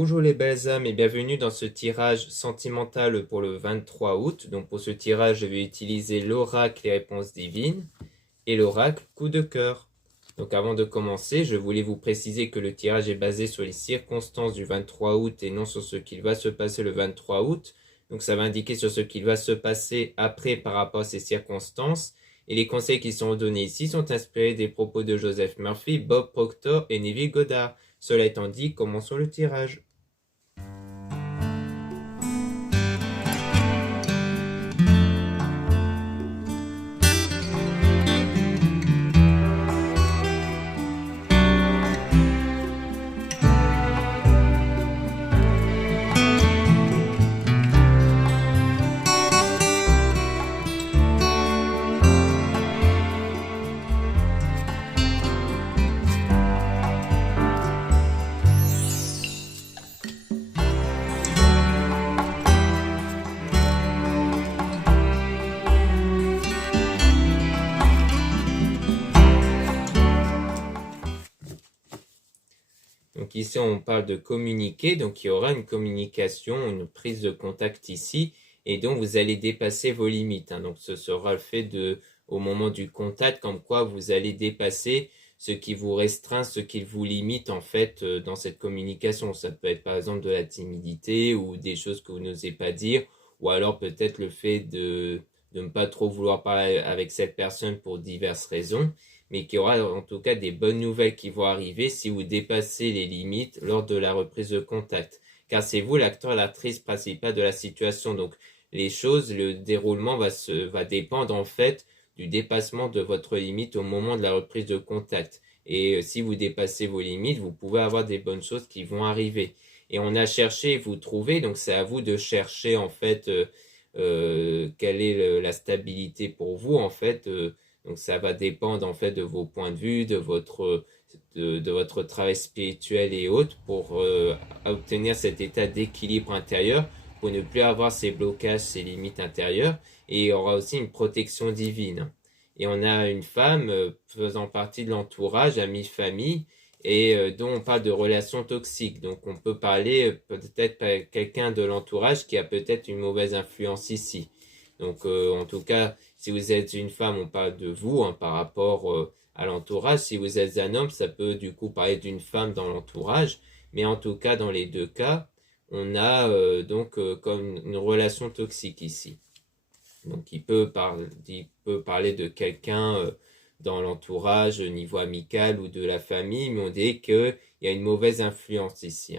Bonjour les belles âmes et bienvenue dans ce tirage sentimental pour le 23 août. Donc pour ce tirage, je vais utiliser l'oracle et réponses divines et l'oracle coup de cœur. Donc avant de commencer, je voulais vous préciser que le tirage est basé sur les circonstances du 23 août et non sur ce qu'il va se passer le 23 août. Donc ça va indiquer sur ce qu'il va se passer après par rapport à ces circonstances. Et les conseils qui sont donnés ici sont inspirés des propos de Joseph Murphy, Bob Proctor et Neville Goddard. Cela étant dit, commençons le tirage. Donc ici, on parle de communiquer, donc il y aura une communication, une prise de contact ici, et donc vous allez dépasser vos limites. Donc ce sera le fait au moment du contact, comme quoi vous allez dépasser ce qui vous restreint, ce qui vous limite en fait dans cette communication. Ça peut être par exemple de la timidité ou des choses que vous n'osez pas dire, ou alors peut-être le fait de ne pas trop vouloir parler avec cette personne pour diverses raisons, mais qu'il y aura en tout cas des bonnes nouvelles qui vont arriver si vous dépassez les limites lors de la reprise de contact. Car c'est vous l'acteur, l'actrice principale de la situation. Donc les choses, le déroulement va dépendre en fait du dépassement de votre limite au moment de la reprise de contact. Et si vous dépassez vos limites, vous pouvez avoir des bonnes choses qui vont arriver. Et on a cherché, vous trouvez, donc c'est à vous de chercher en fait quelle est la stabilité pour vous en fait. Donc ça va dépendre en fait de vos points de vue, de votre travail spirituel et autres pour obtenir cet état d'équilibre intérieur, pour ne plus avoir ces blocages, ces limites intérieures. Et il y aura aussi une protection divine. Et on a une femme faisant partie de l'entourage, amie, famille, et dont on parle de relations toxiques. Donc on peut parler peut-être quelqu'un de l'entourage qui a peut-être une mauvaise influence ici. Donc en tout cas, si vous êtes une femme, on parle de vous par rapport à l'entourage. Si vous êtes un homme, ça peut du coup parler d'une femme dans l'entourage. Mais en tout cas, dans les deux cas, on a comme une relation toxique ici. Donc il peut parler de quelqu'un dans l'entourage, au niveau amical ou de la famille, mais on dit qu'il y a une mauvaise influence ici.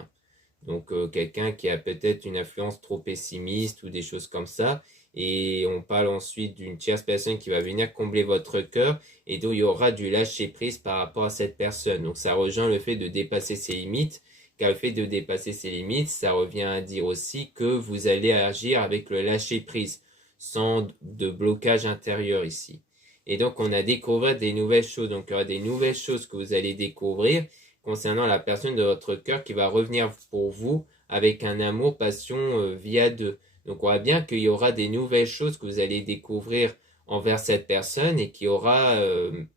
Donc quelqu'un qui a peut-être une influence trop pessimiste ou des choses comme ça. Et on parle ensuite d'une tierce personne qui va venir combler votre cœur et donc il y aura du lâcher prise par rapport à cette personne. Donc ça rejoint le fait de dépasser ses limites, car le fait de dépasser ses limites, ça revient à dire aussi que vous allez agir avec le lâcher prise, sans de blocage intérieur ici. Et donc on a découvert des nouvelles choses, donc il y aura des nouvelles choses que vous allez découvrir concernant la personne de votre cœur qui va revenir pour vous avec un amour, passion via deux. Donc on voit bien qu'il y aura des nouvelles choses que vous allez découvrir envers cette personne et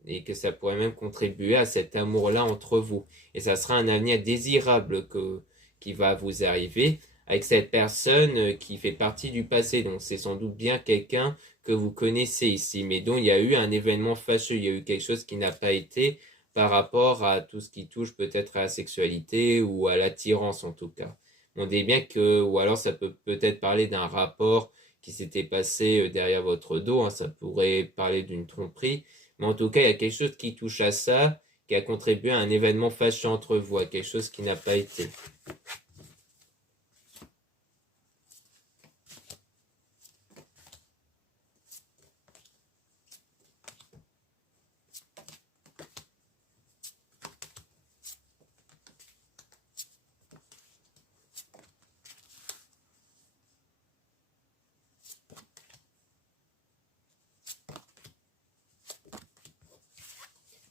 et que ça pourrait même contribuer à cet amour-là entre vous. Et ça sera un avenir désirable qui va vous arriver avec cette personne qui fait partie du passé. Donc c'est sans doute bien quelqu'un que vous connaissez ici, mais dont il y a eu un événement fâcheux, il y a eu quelque chose qui n'a pas été par rapport à tout ce qui touche peut-être à la sexualité ou à l'attirance en tout cas. On dit bien que, ou alors ça peut peut-être parler d'un rapport qui s'était passé derrière votre dos, ça pourrait parler d'une tromperie, mais en tout cas il y a quelque chose qui touche à ça, qui a contribué à un événement fâcheux entre vous, à quelque chose qui n'a pas été.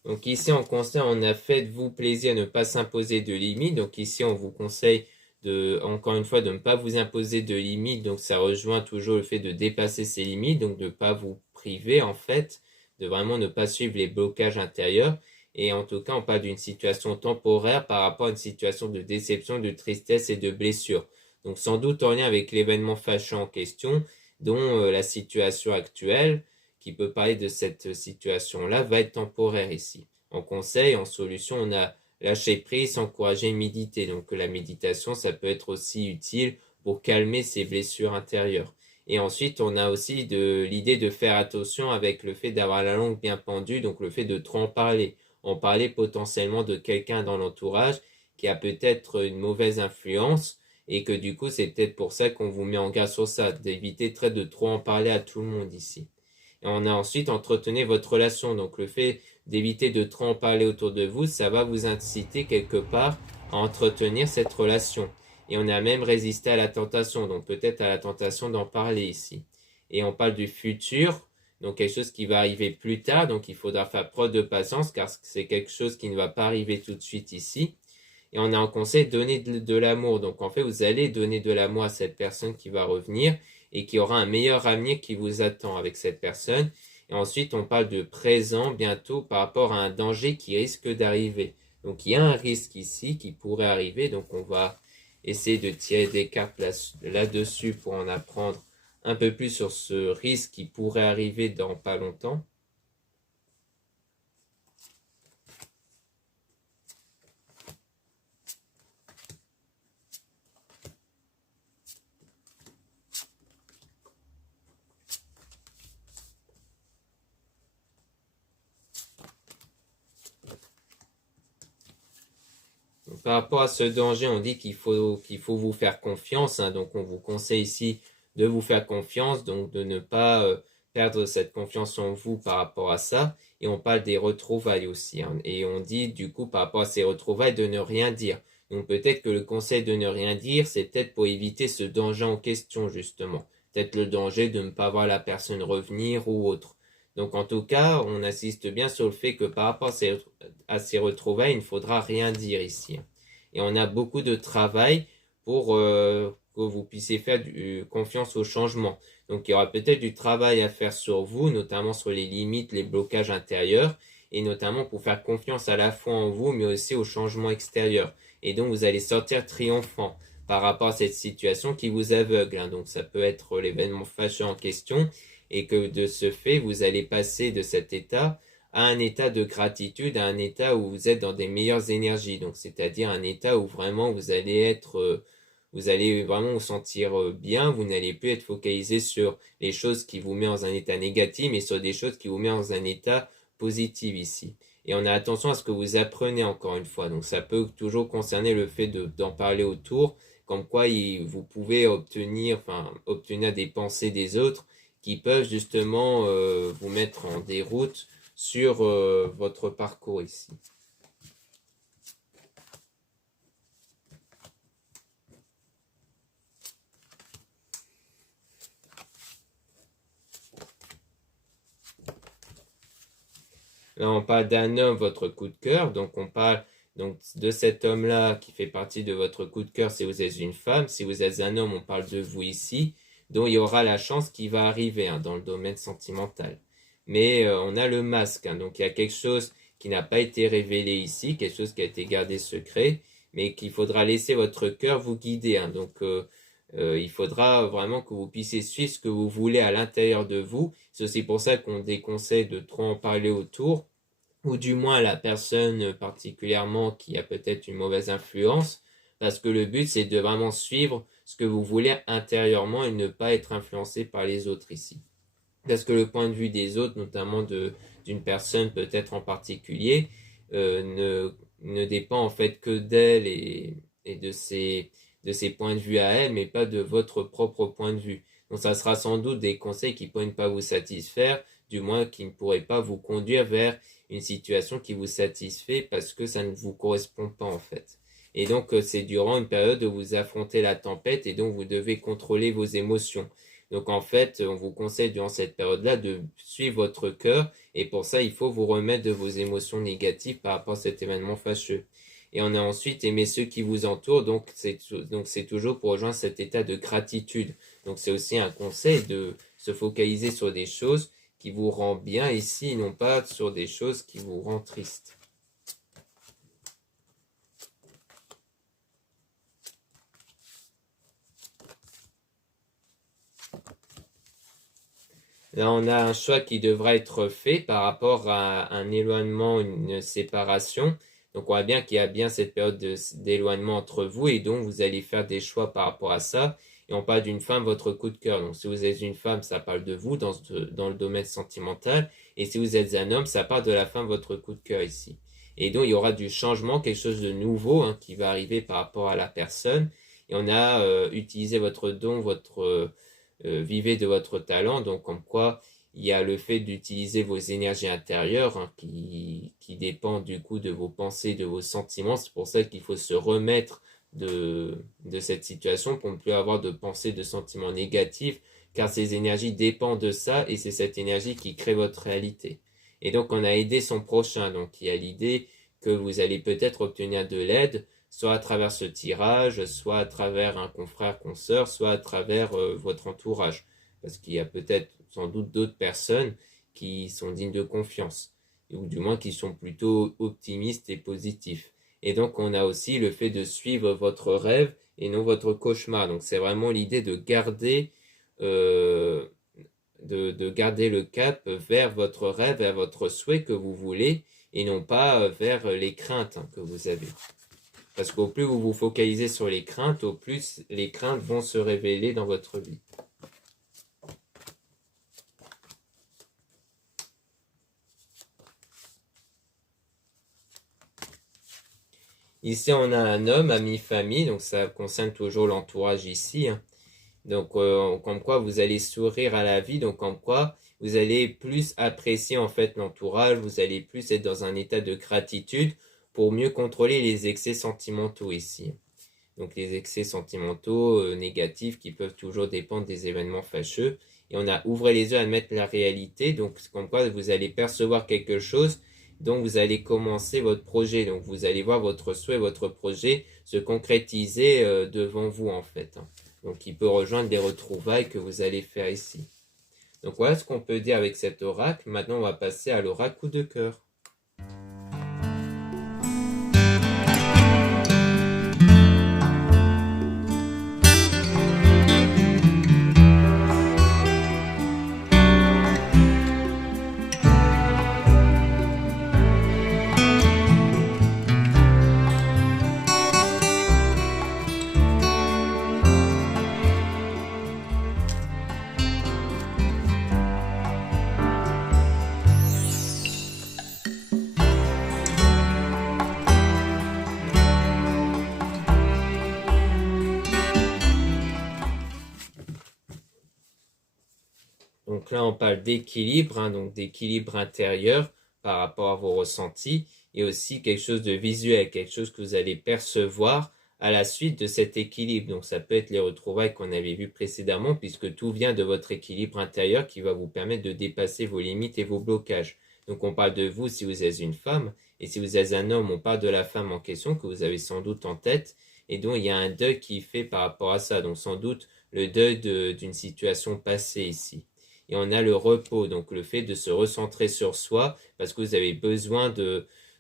Donc ici, on conseille, on a faites-vous plaisir, ne pas s'imposer de limites. Donc ici, on vous conseille encore une fois, de ne pas vous imposer de limites. Donc ça rejoint toujours le fait de dépasser ses limites, donc de ne pas vous priver en fait, de vraiment ne pas suivre les blocages intérieurs. Et en tout cas, on parle d'une situation temporaire par rapport à une situation de déception, de tristesse et de blessure. Donc sans doute en lien avec l'événement fâcheux en question, dont la situation actuelle, qui peut parler de cette situation-là, va être temporaire ici. En conseil, en solution, on a lâcher prise, encourager, méditer. Donc la méditation, ça peut être aussi utile pour calmer ces blessures intérieures. Et ensuite, on a aussi l'idée de faire attention avec le fait d'avoir la langue bien pendue, donc le fait de trop en parler. En parler potentiellement de quelqu'un dans l'entourage qui a peut-être une mauvaise influence et que du coup, c'est peut-être pour ça qu'on vous met en garde sur ça, d'éviter de trop en parler à tout le monde ici. Et on a ensuite entretenu votre relation, donc le fait d'éviter de trop en parler autour de vous, ça va vous inciter quelque part à entretenir cette relation. Et on a même résisté à la tentation, donc peut-être à la tentation d'en parler ici. Et on parle du futur, donc quelque chose qui va arriver plus tard, donc il faudra faire preuve de patience car c'est quelque chose qui ne va pas arriver tout de suite ici. Et on a un conseil, donner de l'amour. Donc en fait, vous allez donner de l'amour à cette personne qui va revenir et qui aura un meilleur avenir qui vous attend avec cette personne. Et ensuite, on parle de présent bientôt par rapport à un danger qui risque d'arriver. Donc il y a un risque ici qui pourrait arriver. Donc on va essayer de tirer des cartes là-dessus pour en apprendre un peu plus sur ce risque qui pourrait arriver dans pas longtemps. Par rapport à ce danger, on dit qu'il faut vous faire confiance. Donc, on vous conseille ici de vous faire confiance, donc de ne pas perdre cette confiance en vous par rapport à ça. Et on parle des retrouvailles aussi. Et on dit du coup par rapport à ces retrouvailles de ne rien dire. Donc peut-être que le conseil de ne rien dire, c'est peut-être pour éviter ce danger en question justement. Peut-être le danger de ne pas voir la personne revenir ou autre. Donc en tout cas, on insiste bien sur le fait que par rapport à ces retrouvailles, il ne faudra rien dire ici. Et on a beaucoup de travail pour que vous puissiez faire confiance au changement. Donc il y aura peut-être du travail à faire sur vous, notamment sur les limites, les blocages intérieurs, et notamment pour faire confiance à la fois en vous, mais aussi au changement extérieur. Et donc vous allez sortir triomphant par rapport à cette situation qui vous aveugle. Donc ça peut être l'événement fâcheux en question, et que de ce fait, vous allez passer de cet état à un état de gratitude, à un état où vous êtes dans des meilleures énergies. Donc, c'est-à-dire un état où vraiment vous allez vraiment vous sentir bien, vous n'allez plus être focalisé sur les choses qui vous mettent dans un état négatif, mais sur des choses qui vous mettent dans un état positif ici. Et on a attention à ce que vous apprenez encore une fois. Donc, ça peut toujours concerner le fait d'en parler autour, comme quoi vous pouvez obtenir des pensées des autres qui peuvent justement vous mettre en déroute sur votre parcours ici. Là, on parle d'un homme, votre coup de cœur. Donc, on parle donc de cet homme-là qui fait partie de votre coup de cœur si vous êtes une femme. Si vous êtes un homme, on parle de vous ici, dont il y aura la chance qui va arriver dans le domaine sentimental. Mais on a le masque. Donc, il y a quelque chose qui n'a pas été révélé ici, quelque chose qui a été gardé secret, mais qu'il faudra laisser votre cœur vous guider. Donc, il faudra vraiment que vous puissiez suivre ce que vous voulez à l'intérieur de vous. C'est aussi pour ça qu'on déconseille de trop en parler autour, ou du moins à la personne particulièrement qui a peut-être une mauvaise influence, parce que le but c'est de vraiment suivre ce que vous voulez intérieurement et ne pas être influencé par les autres ici. Parce que le point de vue des autres, notamment d'une personne peut-être en particulier, ne dépend en fait que d'elle et de ses points de vue à elle, mais pas de votre propre point de vue. Donc ça sera sans doute des conseils qui pourraient ne pas vous satisfaire, du moins qui ne pourraient pas vous conduire vers une situation qui vous satisfait parce que ça ne vous correspond pas en fait. Et donc c'est durant une période où vous affrontez la tempête et donc vous devez contrôler vos émotions. Donc en fait, on vous conseille durant cette période-là de suivre votre cœur et pour ça, il faut vous remettre de vos émotions négatives par rapport à cet événement fâcheux. Et on a ensuite aimé ceux qui vous entourent, donc c'est toujours pour rejoindre cet état de gratitude. Donc c'est aussi un conseil de se focaliser sur des choses qui vous rendent bien ici, non pas sur des choses qui vous rendent triste. Là, on a un choix qui devra être fait par rapport à un éloignement, une séparation. Donc, on voit bien qu'il y a bien cette période d'éloignement entre vous et donc vous allez faire des choix par rapport à ça. Et on parle d'une femme, votre coup de cœur. Donc, si vous êtes une femme, ça parle de vous dans le domaine sentimental. Et si vous êtes un homme, ça parle de la femme, votre coup de cœur ici. Et donc, il y aura du changement, quelque chose de nouveau qui va arriver par rapport à la personne. Et on a utilisé votre don, vivez de votre talent. Donc, comme quoi, il y a le fait d'utiliser vos énergies intérieures qui dépendent du coup de vos pensées, de vos sentiments. C'est pour ça qu'il faut se remettre de cette situation pour ne plus avoir de pensées, de sentiments négatifs, car ces énergies dépendent de ça et c'est cette énergie qui crée votre réalité. Et donc, on a aidé son prochain. Donc, il y a l'idée que vous allez peut-être obtenir de l'aide, soit à travers ce tirage, soit à travers un confrère, consoeur, soit à travers votre entourage. Parce qu'il y a peut-être sans doute d'autres personnes qui sont dignes de confiance, ou du moins qui sont plutôt optimistes et positifs. Et donc on a aussi le fait de suivre votre rêve et non votre cauchemar. Donc c'est vraiment l'idée de garder euh, de garder le cap vers votre rêve, vers votre souhait que vous voulez, et non pas vers les craintes que vous avez. Parce qu'au plus vous vous focalisez sur les craintes, au plus les craintes vont se révéler dans votre vie. Ici, on a un homme, ami-famille, donc ça concerne toujours l'entourage ici. Donc, comme quoi vous allez sourire à la vie, donc comme quoi vous allez plus apprécier en fait l'entourage, vous allez plus être dans un état de gratitude pour mieux contrôler les excès sentimentaux ici. Donc les excès sentimentaux négatifs qui peuvent toujours dépendre des événements fâcheux. Et on a ouvré les yeux à admettre la réalité, donc c'est comme quoi vous allez percevoir quelque chose, donc vous allez commencer votre projet, donc vous allez voir votre souhait, votre projet se concrétiser devant vous en fait. Donc il peut rejoindre les retrouvailles que vous allez faire ici. Donc voilà ce qu'on peut dire avec cet oracle. Maintenant on va passer à l'oracle coup de cœur. Donc là, on parle d'équilibre, donc d'équilibre intérieur par rapport à vos ressentis et aussi quelque chose de visuel, quelque chose que vous allez percevoir à la suite de cet équilibre. Donc ça peut être les retrouvailles qu'on avait vues précédemment puisque tout vient de votre équilibre intérieur qui va vous permettre de dépasser vos limites et vos blocages. Donc on parle de vous si vous êtes une femme et si vous êtes un homme, on parle de la femme en question que vous avez sans doute en tête et donc il y a un deuil qui est fait par rapport à ça. Donc sans doute le deuil d'une situation passée ici. Et on a le repos, donc le fait de se recentrer sur soi parce que vous avez besoin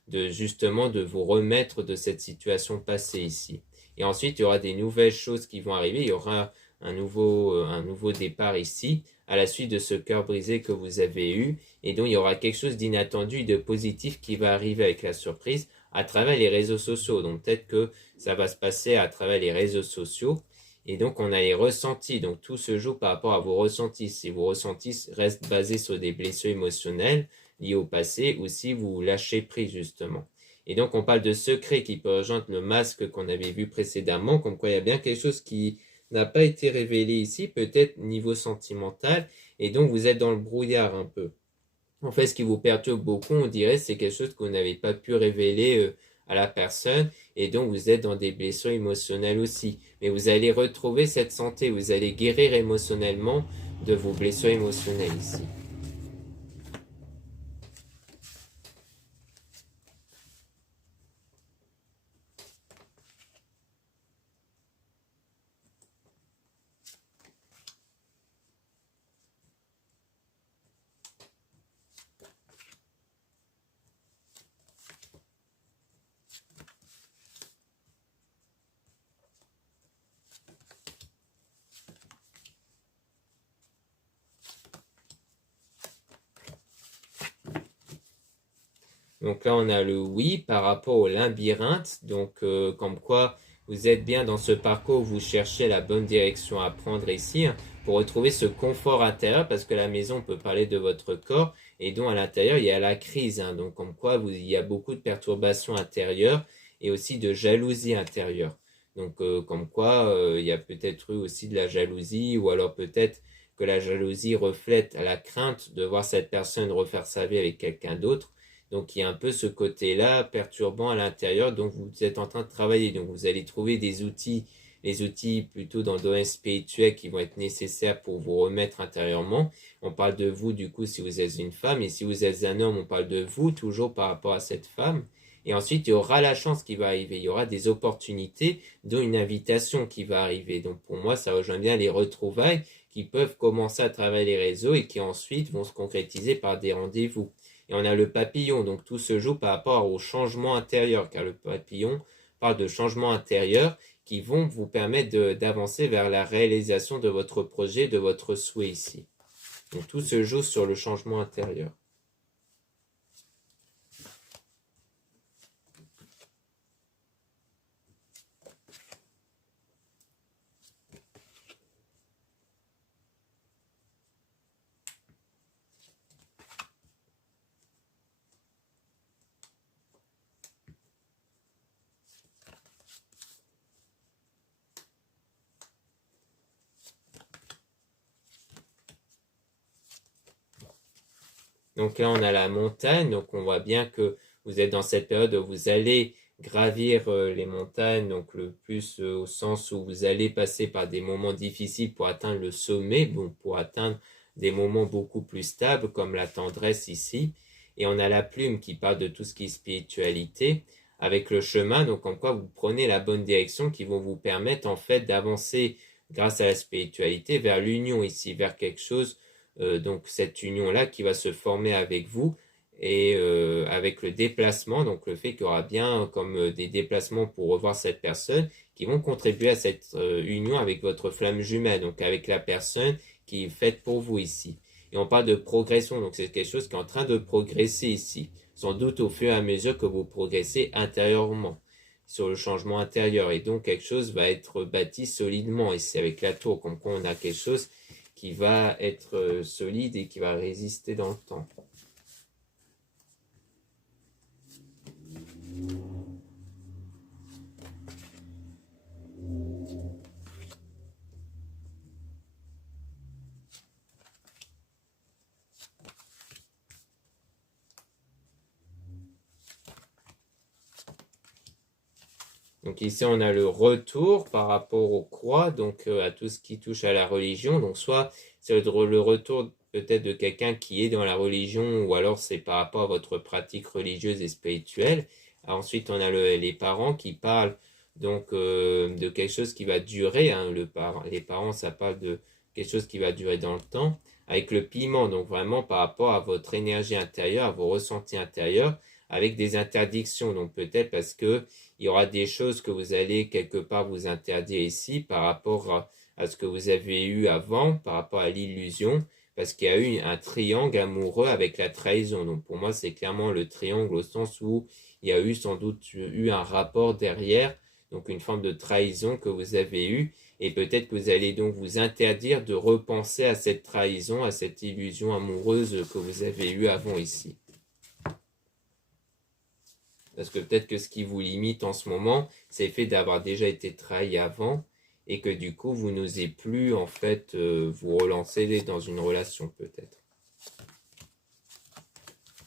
justement de vous remettre de cette situation passée ici. Et ensuite, il y aura des nouvelles choses qui vont arriver. Il y aura un nouveau départ ici à la suite de ce cœur brisé que vous avez eu. Et donc, il y aura quelque chose d'inattendu et de positif qui va arriver avec la surprise à travers les réseaux sociaux. Donc, peut-être que ça va se passer à travers les réseaux sociaux. Et donc, on a les ressentis. Donc, tout se joue par rapport à vos ressentis. Si vos ressentis restent basés sur des blessures émotionnelles liées au passé ou si vous lâchez prise, justement. Et donc, on parle de secret qui peut rejoindre le masque qu'on avait vu précédemment, comme quoi il y a bien quelque chose qui n'a pas été révélé ici, peut-être niveau sentimental, et donc vous êtes dans le brouillard un peu. En fait, ce qui vous perturbe beaucoup, on dirait, c'est quelque chose que vous n'avez pas pu révéler à la personne, et donc vous êtes dans des blessures émotionnelles aussi. Mais vous allez retrouver cette santé, vous allez guérir émotionnellement de vos blessures émotionnelles ici. Donc là, on a le oui par rapport au labyrinthe. Donc, comme quoi vous êtes bien dans ce parcours, vous cherchez la bonne direction à prendre ici, hein, pour retrouver ce confort intérieur, parce que la maison, on peut parler de votre corps, et donc à l'intérieur, il y a la crise. Hein, donc, comme quoi il y a beaucoup de perturbations intérieures et aussi de jalousie intérieure. Donc, comme quoi il y a peut-être eu aussi de la jalousie, ou alors peut-être que la jalousie reflète la crainte de voir cette personne refaire sa vie avec quelqu'un d'autre. Donc il y a un peu ce côté-là perturbant à l'intérieur, donc vous êtes en train de travailler, donc vous allez trouver des outils, les outils plutôt dans le domaine spirituel qui vont être nécessaires pour vous remettre intérieurement. On parle de vous du coup si vous êtes une femme, et si vous êtes un homme, on parle de vous toujours par rapport à cette femme. Et ensuite, il y aura la chance qui va arriver, il y aura des opportunités, dont une invitation qui va arriver. Donc pour moi, ça rejoint bien les retrouvailles qui peuvent commencer à travers les réseaux et qui ensuite vont se concrétiser par des rendez-vous. Et on a le papillon, donc tout se joue par rapport au changement intérieur, car le papillon parle de changements intérieurs qui vont vous permettre d'avancer vers la réalisation de votre projet, de votre souhait ici. Donc tout se joue sur le changement intérieur. Donc là, on a la montagne, donc on voit bien que vous êtes dans cette période où vous allez gravir les montagnes, donc le plus au sens où vous allez passer par des moments difficiles pour atteindre le sommet, donc pour atteindre des moments beaucoup plus stables, comme la tendresse ici. Et on a la plume qui parle de tout ce qui est spiritualité, avec le chemin, donc en quoi vous prenez la bonne direction qui vont vous permettre en fait d'avancer grâce à la spiritualité vers l'union ici, vers quelque chose donc cette union-là qui va se former avec vous et avec le déplacement, donc le fait qu'il y aura bien comme des déplacements pour revoir cette personne qui vont contribuer à cette union avec votre flamme jumelle, donc avec la personne qui est faite pour vous ici. Et on parle de progression, donc c'est quelque chose qui est en train de progresser ici, sans doute au fur et à mesure que vous progressez intérieurement sur le changement intérieur, et donc quelque chose va être bâti solidement ici avec la tour, comme quoi on a quelque chose qui va être solide et qui va résister dans le temps. Donc ici, on a le retour par rapport aux croix, donc à tout ce qui touche à la religion. Donc soit c'est le retour peut-être de quelqu'un qui est dans la religion, ou alors c'est par rapport à votre pratique religieuse et spirituelle. Ensuite, on a les parents qui parlent donc de quelque chose qui va durer. Hein. Les parents, ça parle de quelque chose qui va durer dans le temps. Avec le piment, donc vraiment par rapport à votre énergie intérieure, à vos ressentis intérieurs, avec des interdictions. Donc peut-être parce que il y aura des choses que vous allez quelque part vous interdire ici par rapport à ce que vous avez eu avant, par rapport à l'illusion, parce qu'il y a eu un triangle amoureux avec la trahison. Donc pour moi, c'est clairement le triangle au sens où il y a eu sans doute eu un rapport derrière, donc une forme de trahison que vous avez eue, et peut-être que vous allez donc vous interdire de repenser à cette trahison, à cette illusion amoureuse que vous avez eue avant ici. Parce que peut-être que ce qui vous limite en ce moment, c'est le fait d'avoir déjà été trahi avant, et que du coup, vous n'osez plus en fait vous relancer dans une relation peut-être.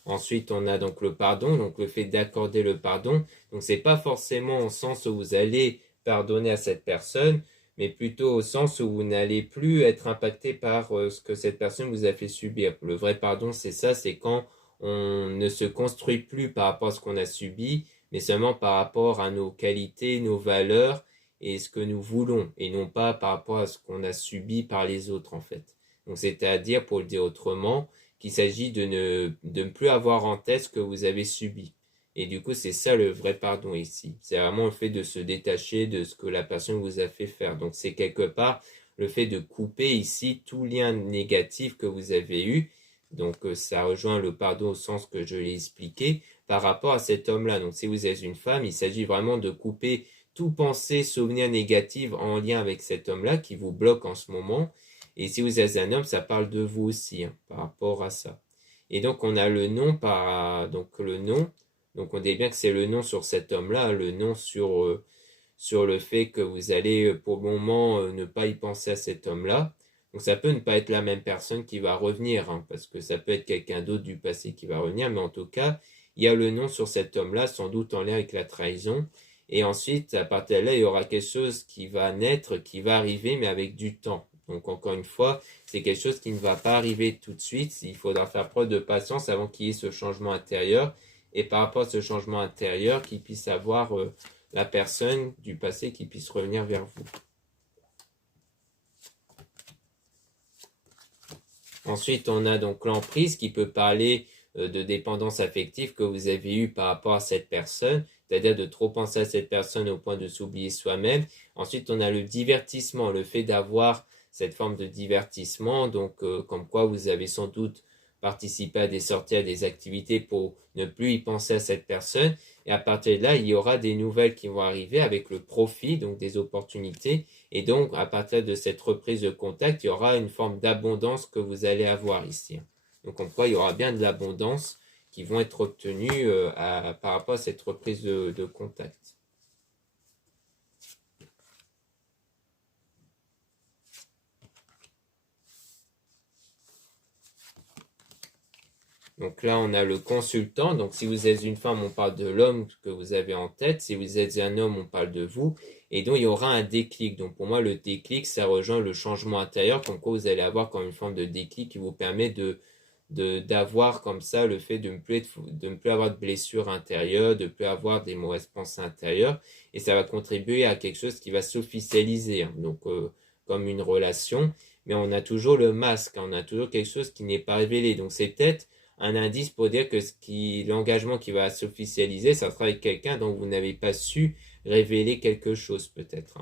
Ensuite, on a donc le pardon, donc le fait d'accorder le pardon. Donc c'est pas forcément au sens où vous allez pardonner à cette personne, mais plutôt au sens où vous n'allez plus être impacté par ce que cette personne vous a fait subir. Le vrai pardon, c'est ça, c'est quand on ne se construit plus par rapport à ce qu'on a subi, mais seulement par rapport à nos qualités, nos valeurs et ce que nous voulons, et non pas par rapport à ce qu'on a subi par les autres en fait. Donc c'est-à-dire, pour le dire autrement, qu'il s'agit de ne plus avoir en tête ce que vous avez subi. Et du coup, c'est ça le vrai pardon ici. C'est vraiment le fait de se détacher de ce que la personne vous a fait faire. Donc c'est quelque part le fait de couper ici tout lien négatif que vous avez eu, Donc ça rejoint le pardon au sens que je l'ai expliqué par rapport à cet homme-là. Donc si vous êtes une femme, il s'agit vraiment de couper tout pensée, souvenir négatif en lien avec cet homme-là qui vous bloque en ce moment. Et si vous êtes un homme, ça parle de vous aussi par rapport à ça. Et donc on a le nom donc le nom. Donc on dit bien que c'est le nom sur cet homme-là, le nom sur le fait que vous allez pour le moment ne pas y penser à cet homme-là. Donc ça peut ne pas être la même personne qui va revenir, parce que ça peut être quelqu'un d'autre du passé qui va revenir, mais en tout cas, il y a le nom sur cet homme-là, sans doute en lien avec la trahison. Et ensuite, à partir de là, il y aura quelque chose qui va naître, qui va arriver, mais avec du temps. Donc encore une fois, c'est quelque chose qui ne va pas arriver tout de suite. Il faudra faire preuve de patience avant qu'il y ait ce changement intérieur. Et par rapport à ce changement intérieur, qu'il puisse avoir la personne du passé qui puisse revenir vers vous. Ensuite, on a donc l'emprise qui peut parler de dépendance affective que vous avez eue par rapport à cette personne, c'est-à-dire de trop penser à cette personne au point de s'oublier soi-même. Ensuite, on a le divertissement, le fait d'avoir cette forme de divertissement, donc comme quoi vous avez sans doute participé à des sorties, à des activités pour ne plus y penser à cette personne. Et à partir de là, il y aura des nouvelles qui vont arriver avec le profit, donc des opportunités. Et donc, à partir de cette reprise de contact, il y aura une forme d'abondance que vous allez avoir ici. Donc, en quoi il y aura bien de l'abondance qui vont être obtenues par rapport à cette reprise de contact. Donc là, on a le consultant. Donc si vous êtes une femme, on parle de l'homme que vous avez en tête. Si vous êtes un homme, on parle de vous. Et donc, il y aura un déclic. Donc pour moi, le déclic, ça rejoint le changement intérieur. Comme quoi, vous allez avoir comme une forme de déclic qui vous permet d'avoir comme ça le fait de ne plus avoir de blessures intérieures, de ne plus avoir des mauvaises pensées intérieures. Et ça va contribuer à quelque chose qui va s'officialiser. Donc comme une relation. Mais on a toujours le masque. On a toujours quelque chose qui n'est pas révélé. Donc c'est peut-être un indice pour dire que l'engagement qui va s'officialiser, ça sera avec quelqu'un dont vous n'avez pas su révéler quelque chose peut-être.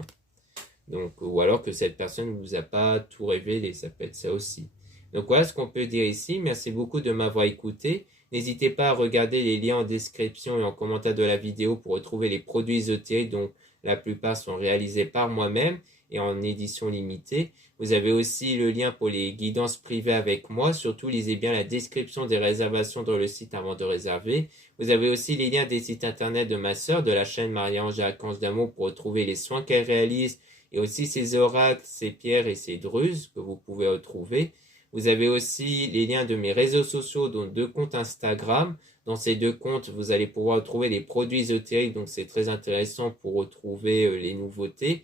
Donc, ou alors que cette personne ne vous a pas tout révélé, ça peut être ça aussi. Donc voilà ce qu'on peut dire ici. Merci beaucoup de m'avoir écouté. N'hésitez pas à regarder les liens en description et en commentaire de la vidéo pour retrouver les produits ésotériques dont la plupart sont réalisés par moi-même et en édition limitée. Vous avez aussi le lien pour les guidances privées avec moi. Surtout, lisez bien la description des réservations dans le site avant de réserver. Vous avez aussi les liens des sites internet de ma sœur, de la chaîne Marie-Ange et Archange d'Amour pour retrouver les soins qu'elle réalise et aussi ses oracles, ses pierres et ses druses que vous pouvez retrouver. Vous avez aussi les liens de mes réseaux sociaux, dont 2 comptes Instagram. Dans ces 2 comptes, vous allez pouvoir retrouver les produits ésotériques, donc c'est très intéressant pour retrouver les nouveautés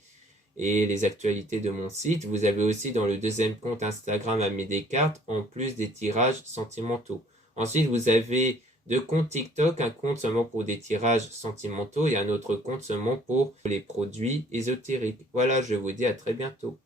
et les actualités de mon site. Vous avez aussi dans le 2e compte Instagram Aimé Descartes, en plus des tirages sentimentaux. Ensuite, vous avez 2 comptes TikTok, un compte seulement pour des tirages sentimentaux et un autre compte seulement pour les produits ésotériques. Voilà, je vous dis à très bientôt.